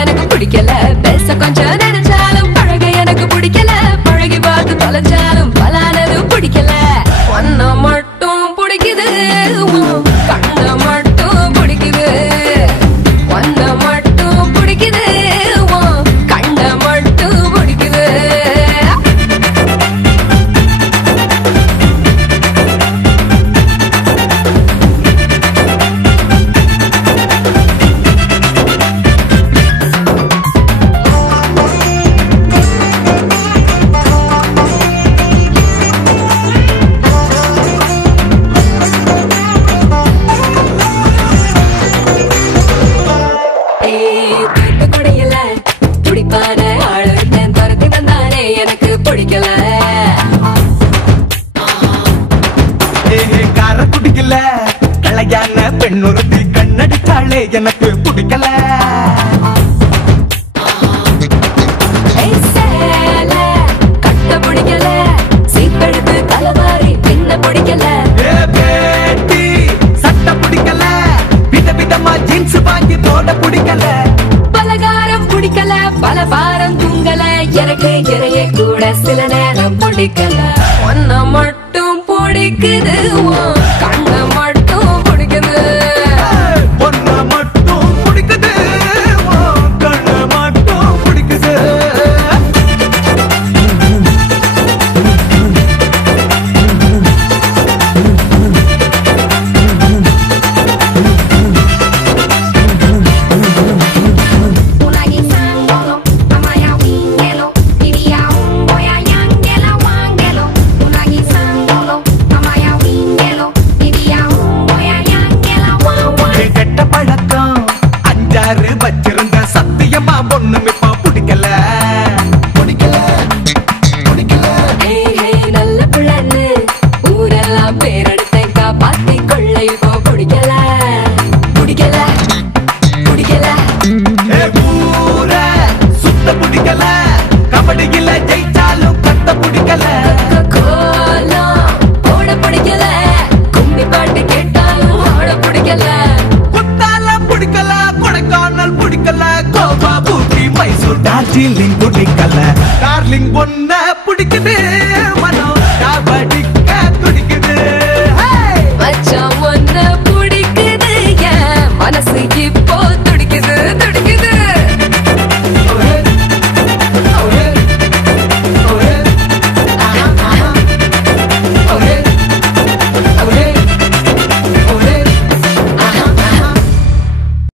எனக்கு பிடிக்கல பேச கொஞ்சம் நினைச்சாலும் பழக எனக்கு பிடிக்கல பழகி பார்த்து தொலைஞ்சாலும் பலானது பிடிக்கல ஒன்ன மட்டும் பிடிக்குது கண்ண மட்டும் பிடிக்குது ஒன்ன மட்டும் பிடிக்குது கண்ண மட்டும் பிடிக்குது பெண்ணொருத்தி கண்ணடிச்சாளே எனக்கு பிடிக்கல கட்ட பிடிக்கல சீப்பெடுத்து தலைவாரி பின்ன பிடிக்கல சட்ட பிடிக்கல விதவிதமா ஜீன்ஸ் வாங்கி போட பிடிக்கல பலகாரம் பிடிக்கல பல பாரம் தூங்கல எனக்கு இறைய கூட சில நேரம் பிடிக்கல ஒன்ன மட்டும் பிடிக்குது கண்ண மட்டும் பிடிக்குது ஒன்ன மட்டும் பிடிக்குது கண்ண மட்டும் பிடிக்குது வச்சிருந்த சத்தியமா பொண்ணும் இப்ப பிடிக்கல பிடிக்கல பிடிக்கல நல்ல பிள்ளைன்னு ஊரெல்லாம் பேரெடுத்தேன் காப்பாத்தி கொள்ள இப்போ பிடிக்கல பிடிக்கல பிடிக்கல ஊர சுத்த பிடிக்கல கபடியில ஜெயிச்சாலும் கத்த பிடிக்கல கோலம் ஓட பிடிக்கல கும்மி பாட்டு கேட்டாலும் ஓட பிடிக்கல பிடிக்கல கொடைக்கானல் பிடிக்கல கோவா ஊட்டி மைசூர் டார்ஜிலிங் பிடிக்கல டார்லிங் ஒன்ன பிடிக்குது